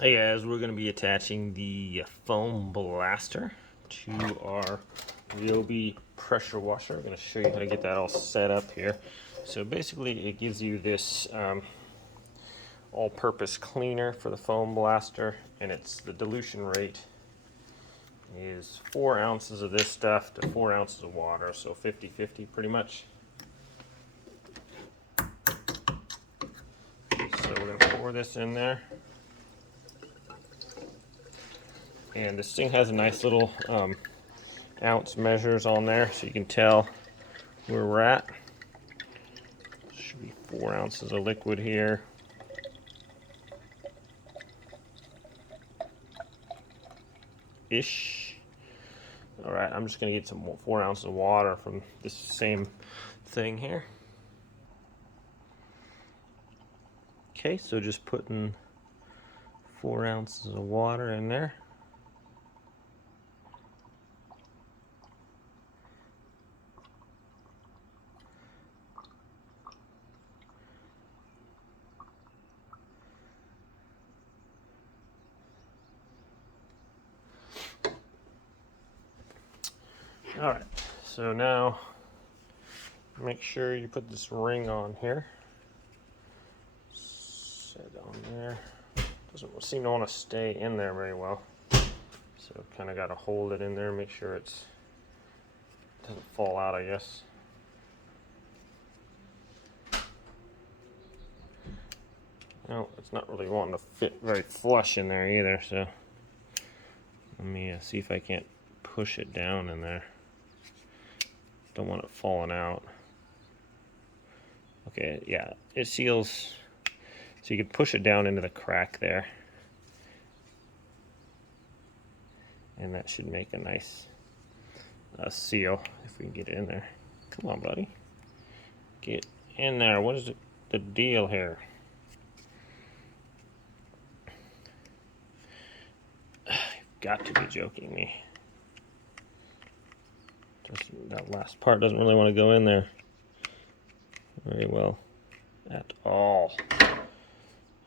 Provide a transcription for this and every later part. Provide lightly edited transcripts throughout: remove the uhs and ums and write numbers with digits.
Hey guys, we're going to be attaching the foam blaster to our Ryobi pressure washer. I'm going to show you how to get that all set up here. So basically it gives you this all-purpose cleaner for the foam blaster, and the dilution rate is 4 ounces of this stuff to 4 ounces of water, so 50-50 pretty much. So we're going to pour this in there. And this thing has a nice little ounce measures on there, so you can tell where we're at. Should be 4 ounces of liquid here. Ish. All right, I'm just gonna get some 4 ounces of water from this same thing here. Okay, so just putting 4 ounces of water in there. All right, so now make sure you put this ring on here. Set on there. Doesn't seem to want to stay in there very well, so kind of got to hold it in there, make sure it doesn't fall out, I guess. No, it's not really wanting to fit very flush in there either, so let me see if I can't push it down in there. Don't want it falling out. Okay, yeah, it seals, so you can push it down into the crack there, and that should make a nice seal if we can get it in there. Come on, buddy, get in there. What is the deal here? You've got to be joking me. That last part doesn't really want to go in there very well at all.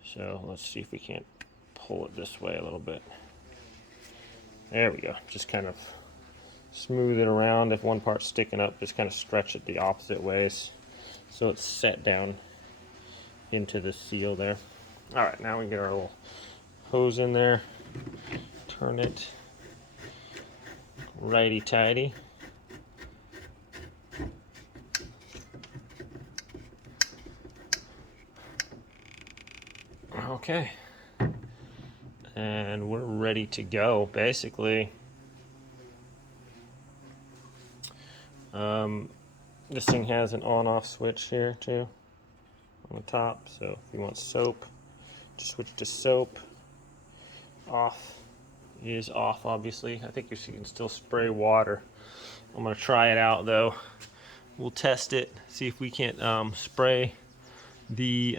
So let's see if we can't pull it this way a little bit. There we go. Just kind of smooth it around. If one part's sticking up, just kind of stretch it the opposite ways so it's set down into the seal there. All right, now we get our little hose in there. Turn it righty-tighty. Okay, and we're ready to go, basically. This thing has an on-off switch here too on the top, so if you want soap, just switch to soap. Off is off, obviously. I think you can still spray water. I'm gonna try it out though. We'll test it, see if we can't spray the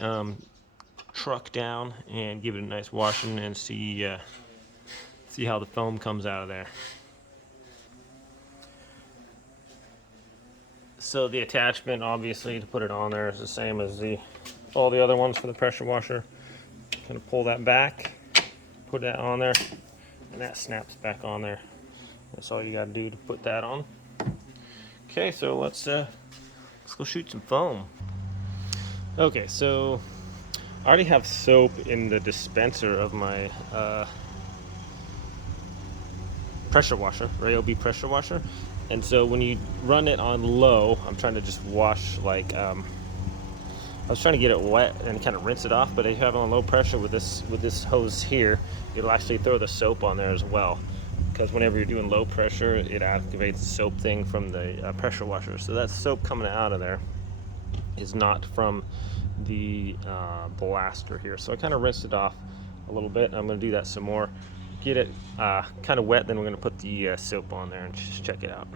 truck down and give it a nice washing and see how the foam comes out of there. So the attachment, obviously, to put it on there is the same as all the other ones for the pressure washer. Kind of pull that back, put that on there, and that snaps back on there. That's all you got to do to put that on. Okay, so let's go shoot some foam. Okay, so I already have soap in the dispenser of my pressure washer, Ryobi pressure washer. And so when you run it on low, I'm trying to just wash like, I was trying to get it wet and kind of rinse it off, but if you have it on low pressure with this hose here, it'll actually throw the soap on there as well. Because whenever you're doing low pressure, it activates the soap thing from the pressure washer. So that soap coming out of there is not from the blaster here. So I kind of rinsed it off a little bit. I'm going to do that some more. Get it kind of wet, then we're going to put the soap on there and just check it out.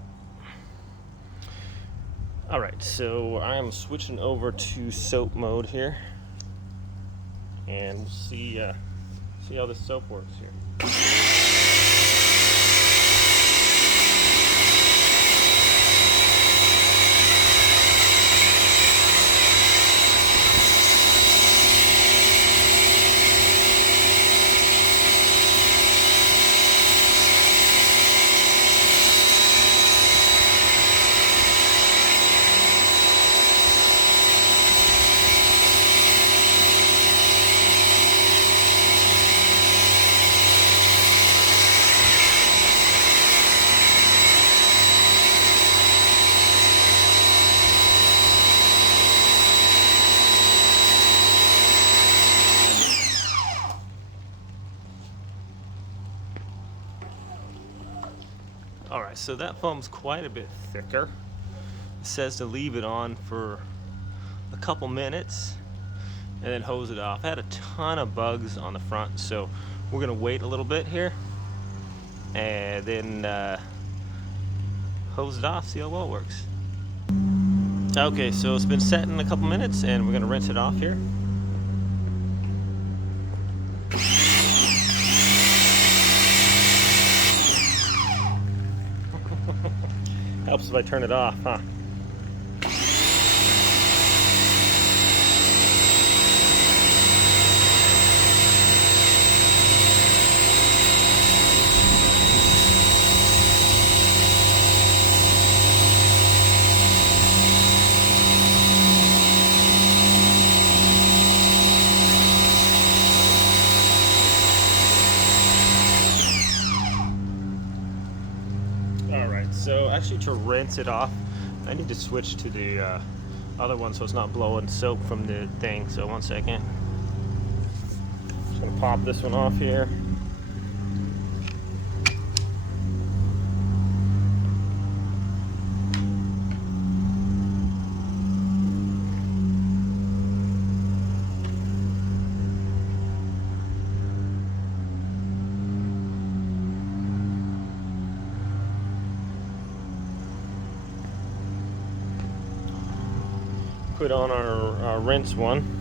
All right, so I'm switching over to soap mode here, and we'll see how this soap works here. All right, so that foam's quite a bit thicker. It says to leave it on for a couple minutes and then hose it off. I had a ton of bugs on the front, so we're gonna wait a little bit here and then hose it off, see how well it works. Okay, so it's been set in a couple minutes and we're gonna rinse it off here. Helps if I turn it off, huh? Alright, so actually to rinse it off, I need to switch to the other one so it's not blowing soap from the thing. So 1 second. Just gonna pop this one off here. Put on our rinse one.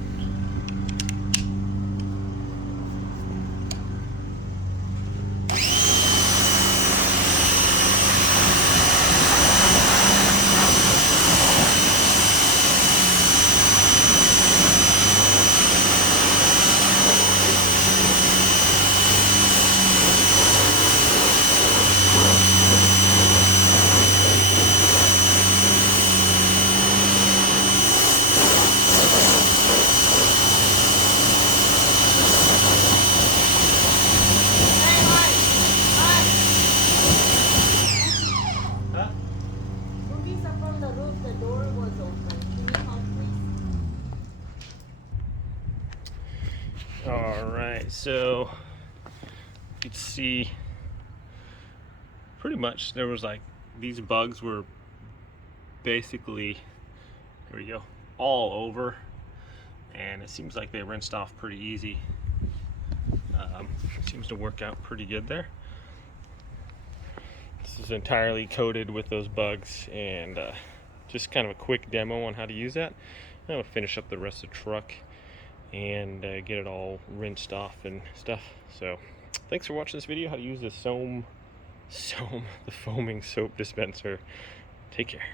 Alright, so you can see pretty much there was like these bugs were basically, there we go, all over, and it seems like they rinsed off pretty easy. Seems to work out pretty good there. This is entirely coated with those bugs, and just kind of a quick demo on how to use that. I'm going to finish up the rest of the truck and get it all rinsed off and stuff. So thanks for watching this video, how to use the the foaming soap dispenser. Take care.